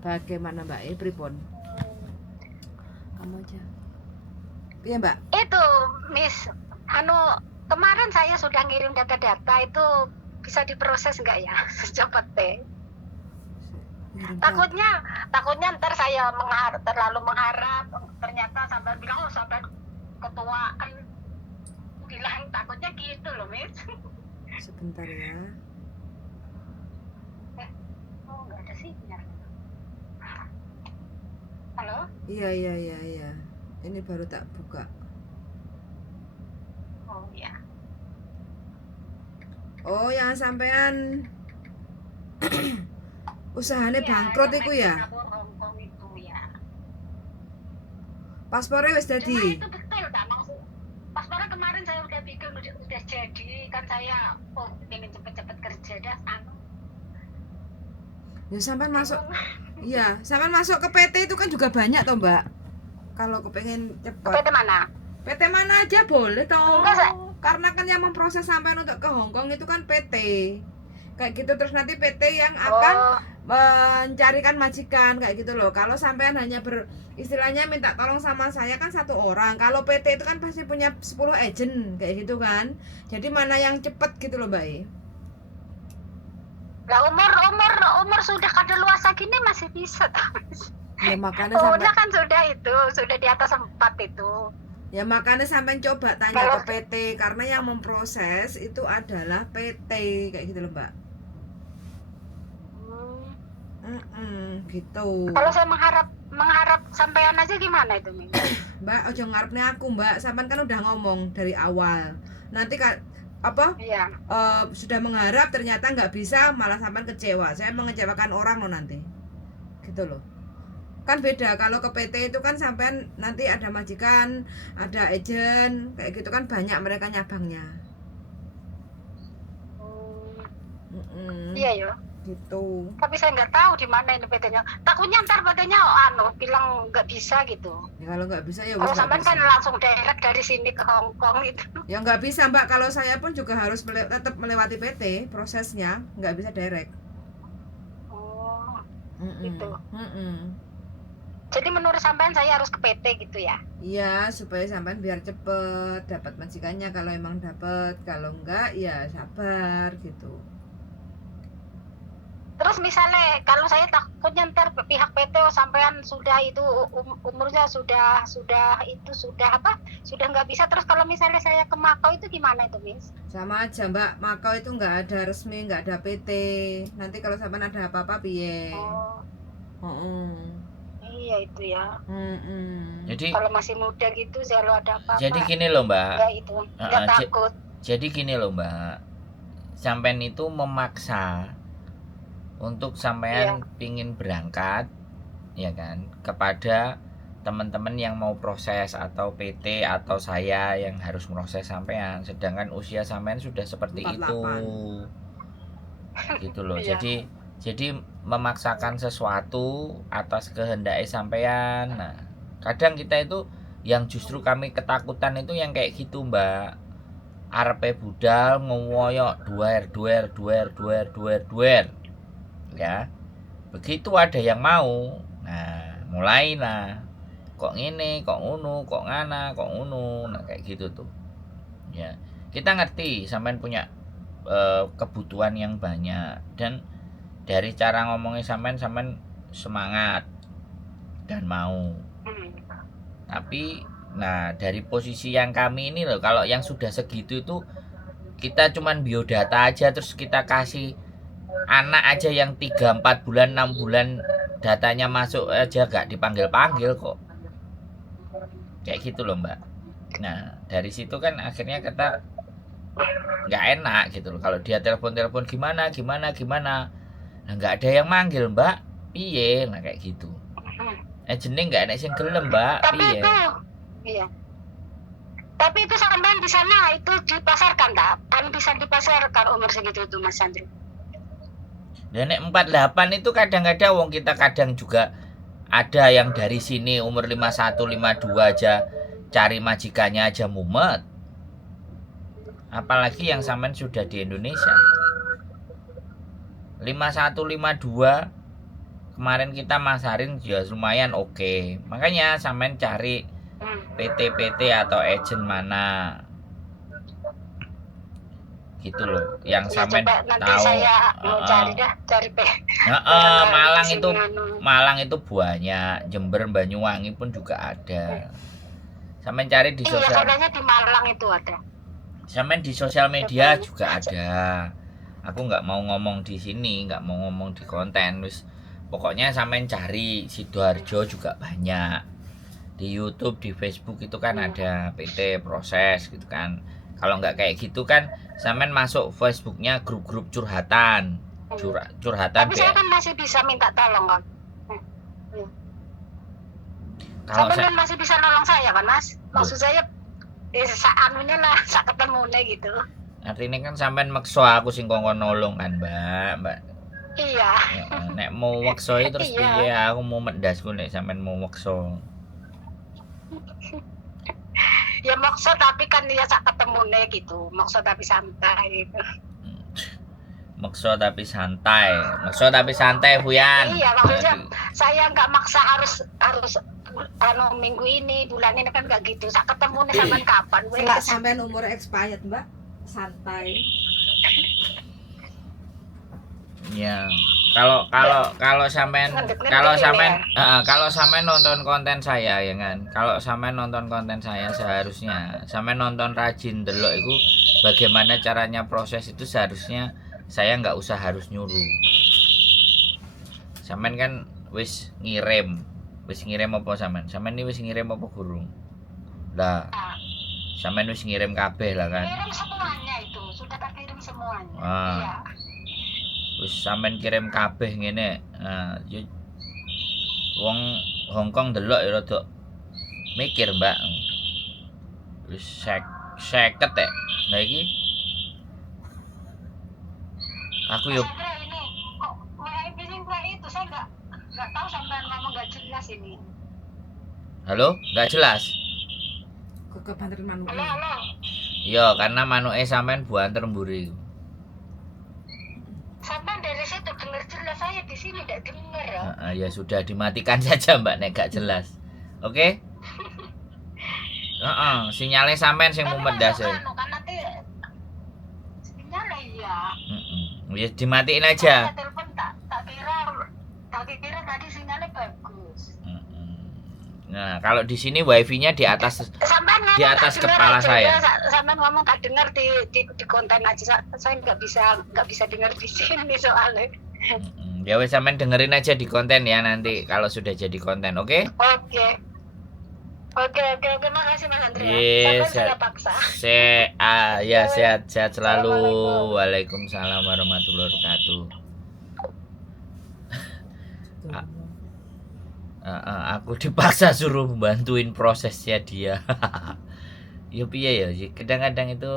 Bagaimana Mbak Pripun? Kamu aja. Iya Mbak. Itu Miss, kemarin saya sudah ngirim data-data itu bisa diproses nggak ya secepatnya? Takutnya ntar saya terlalu mengharap, ternyata sampai bilang sampai ketuaan bilang, takutnya gitu loh Miss. Sebentar ya. Nggak ada sinyal. Halo? Iya. Ini baru tak buka. Oh iya. Oh, yang sampean usahanya bangkrut iku ya? Hongkong itu ya. Paspornya wis Cuma dadi. itu betul tak maksud. Paspornya kemarin saya udah bikin, udah jadi kan, saya pengen cepet-cepet kerja dah. Ya sampean masuk. Iya, sampean masuk ke PT itu kan juga banyak toh, Mbak. Kalau kepengen cepet. PT mana? PT mana aja boleh toh. Enggak, karena kan yang memproses sampean untuk ke Hongkong itu kan PT. Kayak gitu, terus nanti PT yang akan mencarikan majikan kayak gitu loh. Kalau sampean hanya istilahnya minta tolong sama saya kan 1 orang. Kalau PT itu kan pasti punya 10 agent kayak gitu kan. Jadi mana yang cepet gitu loh, Mbak. Lah umur sudah kadaluarsa gini masih bisa. Ya makanya sampai kan sudah di atas 4 itu. Ya makanya sampai coba tanya ke PT, karena yang memproses itu adalah PT kayak gitu loh, Mbak. Gitu. Kalau saya mengharap sampean aja gimana itu, Min? Mbak, ojo ngarepnya aku, Mbak. Sampean kan udah ngomong dari awal. Nanti Iya. Sudah mengharap ternyata nggak bisa, malah sampean kecewa. Saya mengecewakan orang loh nanti. Gitu loh. Kan beda kalau ke PT itu kan sampean nanti ada majikan, ada agent, kayak gitu kan banyak mereka nyabangnya. Iya ya. Gitu. Tapi saya nggak tahu di mana ini PT-nya. Takutnya ntar PT-nya bilang nggak bisa gitu. Ya kalau nggak bisa ya kalau sampean kan langsung direct dari sini ke Hongkong itu. Ya nggak bisa, Mbak. Kalau saya pun juga harus tetap melewati PT prosesnya, nggak bisa direct. Gitu. Jadi menurut sampean saya harus ke PT gitu ya? Iya, supaya sampean biar cepet dapat majikannya. Kalau emang dapat, kalau enggak ya sabar gitu. Terus misalnya kalau saya takutnya ntar pihak PT sampean sudah itu umurnya sudah nggak bisa. Terus kalau misalnya saya ke Makau itu gimana itu, Miss? Sama aja, Mbak. Makau itu nggak ada resmi, nggak ada PT. Nanti kalau sampean ada apa-apa piye? Iya itu ya. Jadi kalau masih muda gitu selalu ada apa-apa. Jadi gini loh, Mbak. Nggak takut. Jadi gini loh, Mbak. Sampean itu memaksa untuk sampean pingin berangkat, ya kan, kepada teman-teman yang mau proses atau PT atau saya yang harus proses sampean, sedangkan usia sampean sudah seperti 48. itu, gitu loh. Jadi memaksakan sesuatu atas kehendak sampean. Nah, kadang kita itu yang justru kami ketakutan itu yang kayak gitu, Mbak. Arepe budal ngowoyok duer. Ya, begitu ada yang mau, nah mulailah kok ngene, kok ngono, kok ngana, kok ngono, nah kayak gitu tuh. Ya, kita ngerti sampean punya kebutuhan yang banyak, dan dari cara ngomongnya sampean semangat dan mau. Tapi nah dari posisi yang kami ini loh, kalau yang sudah segitu itu kita cuman biodata aja, terus kita kasih anak aja yang 3-4 bulan 6 bulan datanya masuk aja gak dipanggil-panggil kok, kayak gitu loh, Mbak. Nah dari situ kan akhirnya kita nggak enak gitu loh. Kalau dia telepon gimana, nah nggak ada yang manggil, Mbak, piye, nah kayak gitu. Jeneng nggak enak sing gelem, Mbak, piye. Tapi itu sampean di sana itu dipasarkan tak? Kan bisa dipasarkan umur segitu itu, Mas Andri. Dan 48 itu kadang-kadang wong kita kadang juga ada yang dari sini umur 51, 52 aja cari majikannya aja mumet. Apalagi yang sampean sudah di Indonesia. 51, 52 kemarin kita masarin juga lumayan oke. Makanya sampean cari PT-PT atau agent mana gitu loh yang Ya, sampean coba nanti tahu. saya mau cari dah, cari Malang itu banyak, Jember, Banyuwangi pun juga ada. Sampean cari di Iya, sosial, katanya di Malang itu ada. sampean di sosial media juga ada. Aku nggak mau ngomong di sini, nggak mau ngomong di konten, wis pokoknya sampean cari Sidoarjo juga banyak. Di YouTube, di Facebook itu kan ada PT proses gitu kan. Kalau nggak kayak gitu kan, sampean masuk Facebooknya grup-grup curhatan, curhatan Tapi saya kan masih bisa minta tolong kan. Kalau Sampai saya, kan masih bisa nolong saya kan Mas. Maksud saya anunya lah, sak ketemunya gitu. artinya kan sampean maksa aku sing kongkon nolong kan, Mbak. Iya. Ya, nek mau maksa terus Iya. piye aku mau mendasku nek sampean mau maksa. Ya maksa tapi kan dia sak ketemunya gitu. Maksa tapi santai gitu. Maksa tapi santai, Fuyan. Iya, maksudnya Aduh. saya nggak maksa harus minggu ini, bulan ini kan nggak gitu. Sak ketemunya sampai kapan? Enggak sampean umur expired, Mbak. Santai. Ya, kalau sampean nonton konten saya ya kan. Kalau sampean nonton konten saya seharusnya sampean nonton rajin delok itu bagaimana caranya proses itu seharusnya saya nggak usah harus nyuruh. Sampean kan wis ngirim apa sampean? Sampean ini wis ngirim apa gurung? Lah, sampean wis ngirim kabeh lah kan. Kirim semuanya itu, sudah tak kirim semuanya. Ah. Iya. Wis sampean kirim kabeh ngene. Nah, wong Hongkong delok ya rada mikir, Mbak. Wis 50 ya. Nah iki aku yuk. Saya kira ini kok WIP ini kayak itu, saya nggak tahu sampai ngomong nggak jelas ini. Halo, nggak jelas. Kok banterin manuk. Halo. Iya, karena manuke sampean buanter mburi. Sampai dari situ dengar jelas, saya di sini nggak dengar ya. Ya sudah dimatikan saja, Mbak, nek gak jelas. Oke? Sinyalnya sampean sing mumendas e. Kan nanti sinyalnya iya. Ya dimatiin aja. Saya telepon tak kira tadi sinyalnya bagus. Nah, kalau di sini wifi-nya di atas Sampai di atas kepala saya. Sampai ngomong tak dengar di konten aja. Saya nggak bisa dengar di sini soalnya. Ya wes sampean dengerin aja di konten ya nanti kalau sudah jadi konten, oke? Oke, makasih Mas Andrea. Yes, Sampai saya paksa. Sehat selalu. Waalaikumsalam warahmatullahi wabarakatuh. Aku dipaksa suruh bantuin prosesnya dia. Ya piye ya, kadang-kadang itu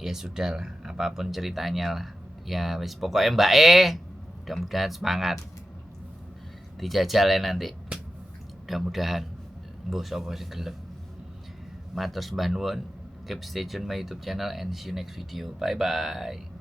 ya sudahlah, apapun ceritanya lah. Ya wis pokoknya Mbak mudah-mudahan semangat. Dijajal nanti. Mudah-mudahan mbuh sapa sing gelem. Matur sembah nuwun. Keep stay tune my YouTube channel and see you next video. Bye bye.